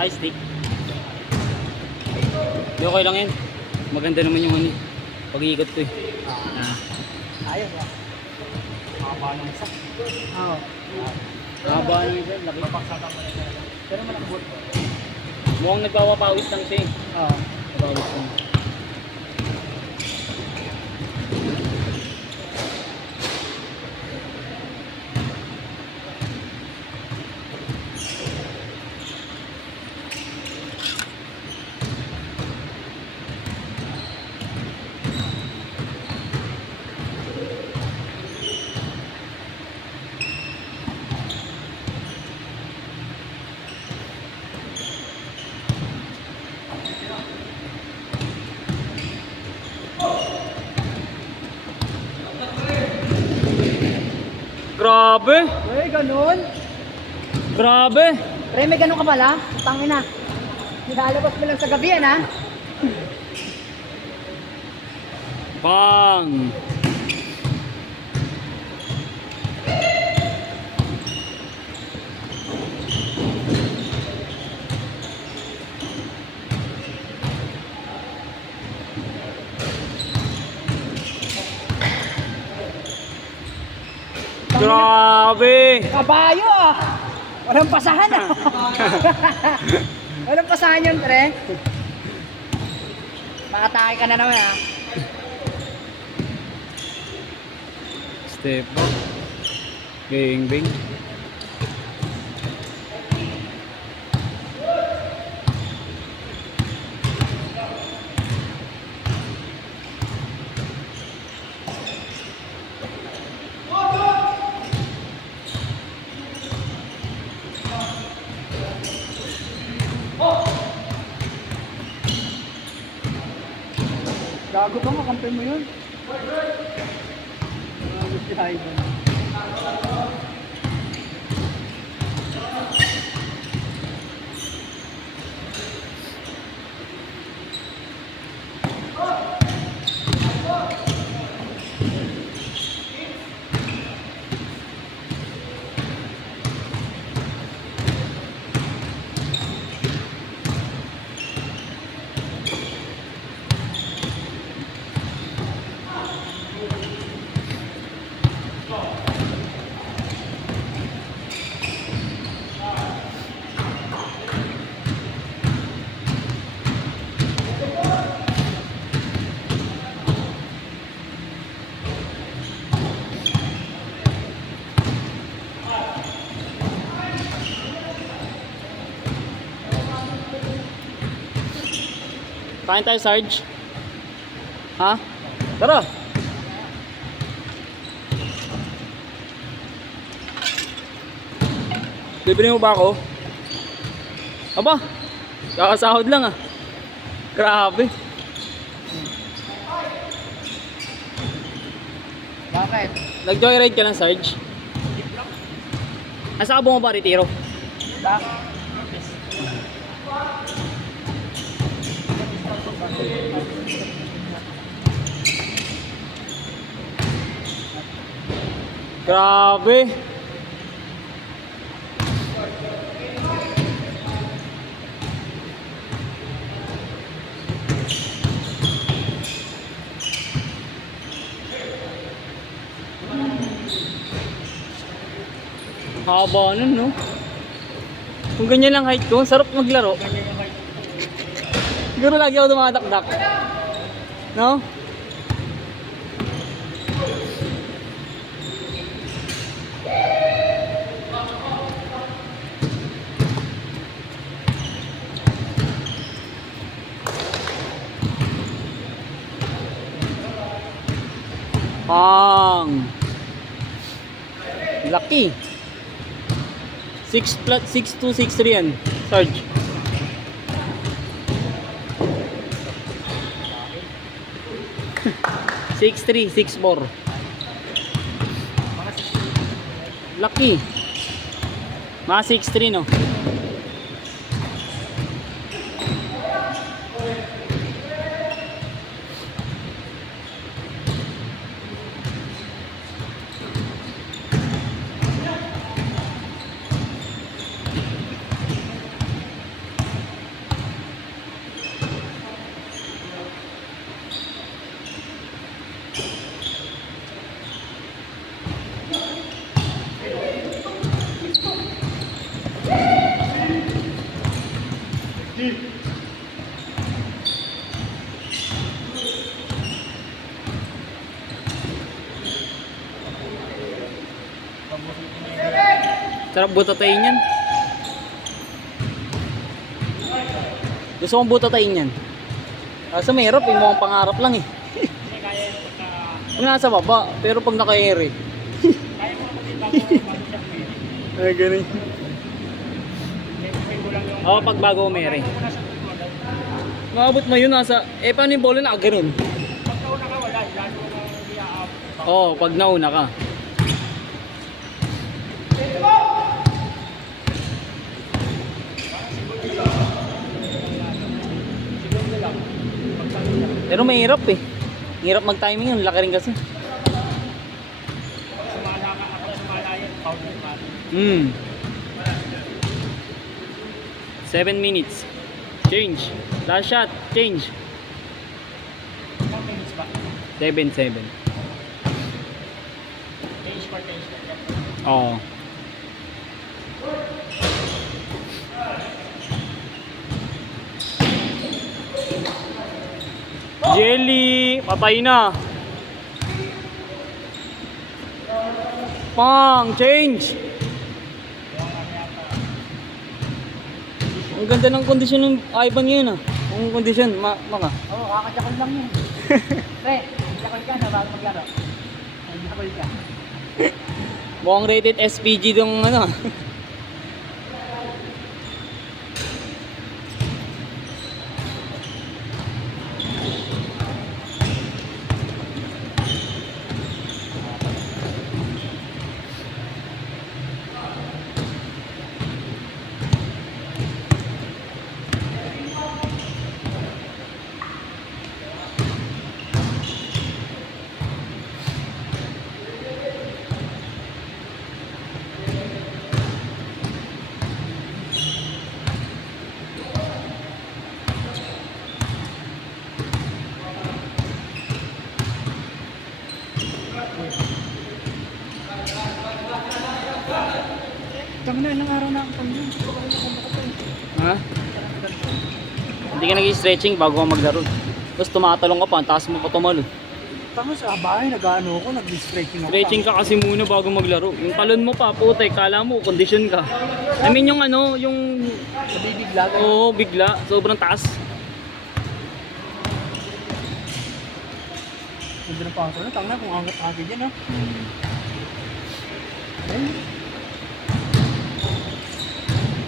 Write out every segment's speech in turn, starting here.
High stick. Di okay lang yan. Maganda naman yung ano, pag-iikot ko eh. Ayaw ba? Haba ng isa. Oo. Haba ng isa, laki. Papaksatan mo na talaga. Pero malakbot. Mukhang nagpapawis lang siya eh. Oo. Nagpapawis lang. Grabe! Uy, ganun. Grabe! Pre, may ganun ka pala? Tangin na. Nilalabas mo lang sa gabi yan, ha? Bang! Grabe! Kabayo, ah! Walang pasahan, ah! Walang pasahan yun, pre. Makatake ka na naman, ah. Step back. Bing bing. Gago ka, makampay mo yun. Si Hayden. Kain tayo, Sarge. Ha? Tara! Libre mo ba ako? Aba! Kakasahod lang ah. Grabe. Bakit? Nag-joyride ka lang, Sarge? Asa ka bumaba, Retiro? Bakit? Grabe. Haba nun, no? Kung ganyan lang height ko, sarap maglaro. Siguro lagi ako dumadakdak. No? Pang. Lucky. 6 plus 6263 yan, Sarge. Six three, 6'4". Lucky. Mga 6'3", no? Sarap butatayin yan. Gusto kong butatayin yan. Kaso mahirap eh, mukhang pangarap lang eh. Pag nasa baba, pero pag naka-air eh. Ay, ganun. Oo, pag bago umere. Maabot mo yun nasa, eh paano yung bola na ganun? Oo, pag nauna ka. Pero mahirap eh. Hirap mag-timing yun, laki rin kasi. Hmm. 7 minutes. Change. Last shot. Change. 7. Oo. Jelly! Patay na! Pang! Change! Ang ganda ng kondisyon ng Ivan ngayon ah. Ang kondisyon, maka. Oo, kakajakol lang yun. Pre, jakol ka na bago maglaro. Jakol ka. Mukhang rated SPG dong ano. Tama na, ilang araw na ako pang Ha? Hindi ka nag-stretching bago ka maglaro. Tapos tumatalong ka pa, ang taas mo pa tumalo. Tama sa bahay, nag-ano ako, nag-stretching ako. Stretching ka kasi muna bago maglaro. Yung talon mo pa, puti, kala mo, condition ka. I mean yung ano, yung... Nabibigla ka. Oo, bigla. Sobrang taas. Ganda ng paso na, tanga kung angat-agad yan ha. Ayun.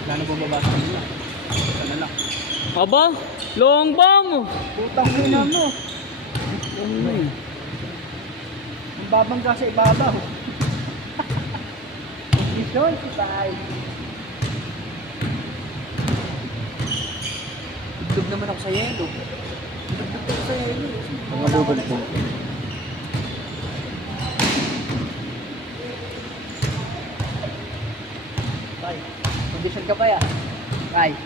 Lalo bumaba sa kanila. Sana lang. Aba, long bomb! Putang ina mo. Ang babangga sa ibabaw. Mission si Tay. Itlog naman ako sa yelo. Itlog ako sa yelo. Mga bubog po. Tay, condition ka pa ya? Tay,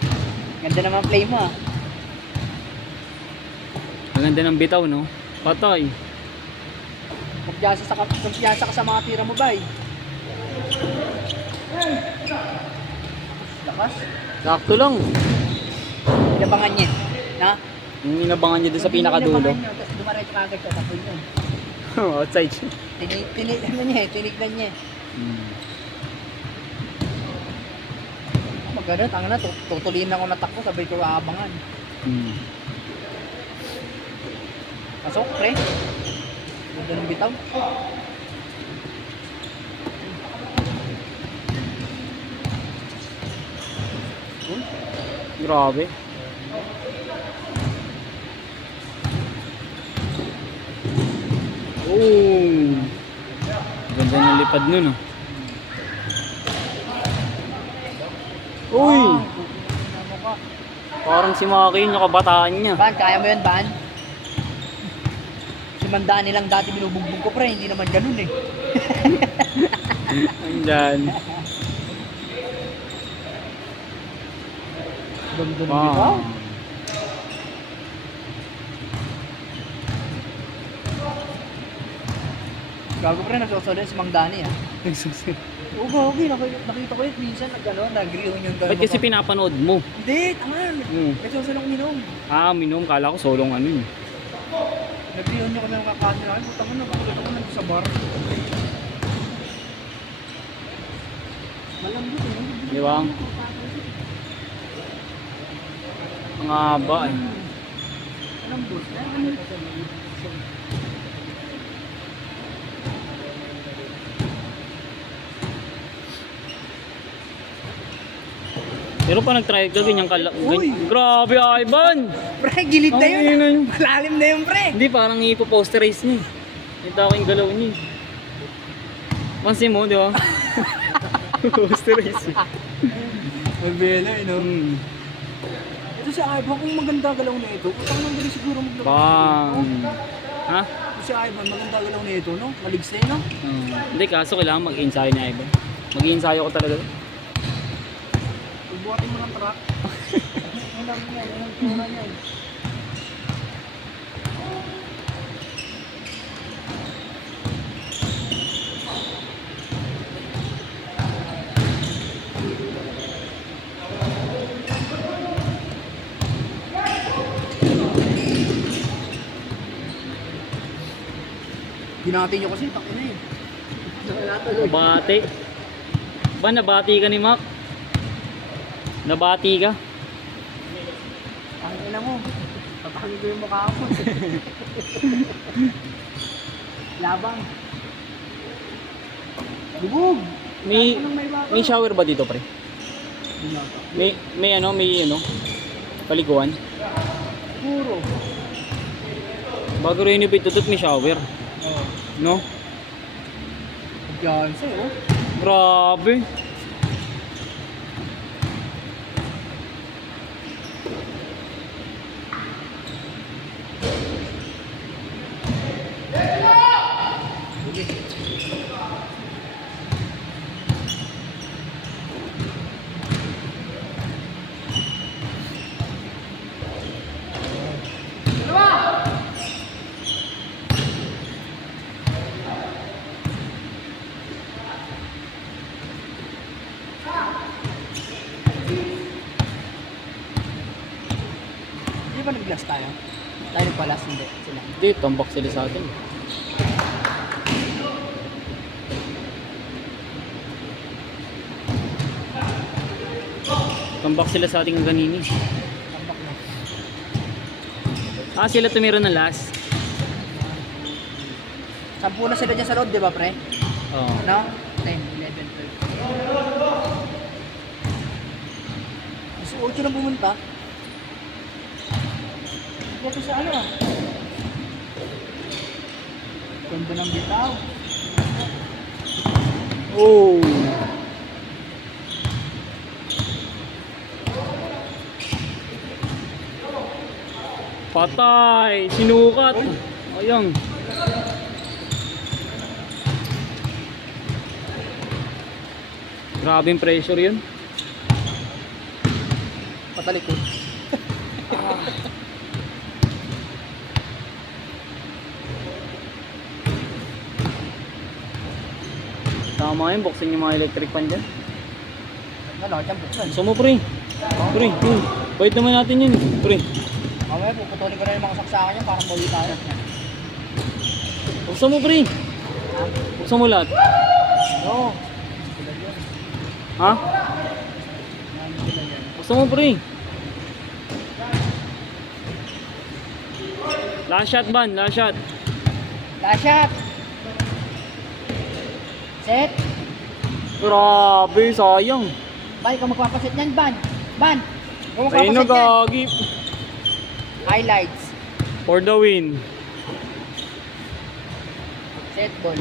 ganda naman play mo ah. Ang ganda ng bitaw, no? Patay. Kumpiyansa ka sa mga tira mo, bay. Lakas. Sakto lang. Inabangan niya. Na? Yung inabangan niya doon sa pinakadulo. Inabangan niya, tapos dumaretso ka agad sa tapoy yun. Outside siya. Tinignan niya. Maganda, tanga na, tutuliin ako na takbo, sabay ko aabangan. Pasok, pre. Ganda ng bitaw. Grabe. Oh. Ganda ng lipad nun, oh. Uy! Parang si Maki yung kabataan niya. Ban, kaya mo yun, Ban? Si Mandani lang dati binubugbog ko, pre. Hindi naman ganun eh. Andyan. Ganda ng Wow. bitaw. Gago, pre. Nagsusunod si Mang Dani ah. Oo, okay. Nakita ko yun minsan nag-reunion kami. Ba't kasi pinapanood mo? Hindi, tangan. Kasi gusto lang uminom. Ah, minom. Kala ko solong ano yun. Nag-reunion kami ng kakasin namin. Puta mo na, bakit ako nandito sa bar? Malambot eh. Di ba? Ang haba eh. Malambot. Pero pa nag-try ka, ganyan ka. Uy! Grabe, Ivan! Pre, gilid na Ang yun. ina yun. Malalim na yun, pre. Hindi, parang ipo-posterize niya. Kita ko yung galaw niya. Pansin mo, di ba? Posterize. Magbela eh, no? Hmm. Ito si Ivan, kung maganda galaw na ito, kung nang galing siguro maglaro. Bang! Ha? Ito si Ivan, maganda galaw na ito, no? Maligsay, no? Hindi, kaso kailangan mag-ensayo ni Ivan. Mag-ensayo ko talaga. Buhatin mo ng truck. Walang yan, walang tura yan. Binati nyo kasi, takin na eh. Nabati. Ba, nabati ka ni Mac? Nabati ka? Ang ina mo. Tatangin ko yung mukha mo. Labang. Lubog. May shower ba dito, pre? May ano, paliguan. Puro. Bago renovate ito, may shower. Oo. No? Diyan sa'yo. Grabe. Di ba nag-glass tayo? Tayo nagpalas, hindi. Sila. Hindi, tambak sila sa atin. Tambak sila sa ating ganini. Tambak na. Ah, sila tumira ng last. 10 na sila dyan sa loob, di ba, pre? Oo. No? 10, 11, 12. Gusto 8 na pumunta. Dito sa ano ah. Ganda ng bitaw. Oh. Patay, sinukat. Ayun. Grabe yung pressure yun. Patalikod. Tama yun, buksan yung mga electric fan dyan. Ano, dyan buksan. Gusto mo, pre? Pre, yun. Wait naman natin yun, pre. Mamaya, puputulin ko na yung mga saksakan niya para muli tayo. Buksan mo, pre. Buksan mo lahat. Oo. Ha? Buksan mo, pre. Last shot, ban. Last shot. Last shot. Set. Grabe, sayang. Ban, ikaw magpapaset niyan, Ban. Ban. Ikaw Ayun na, magpapaset niyan. gagi. Highlights. For the win. Set ball.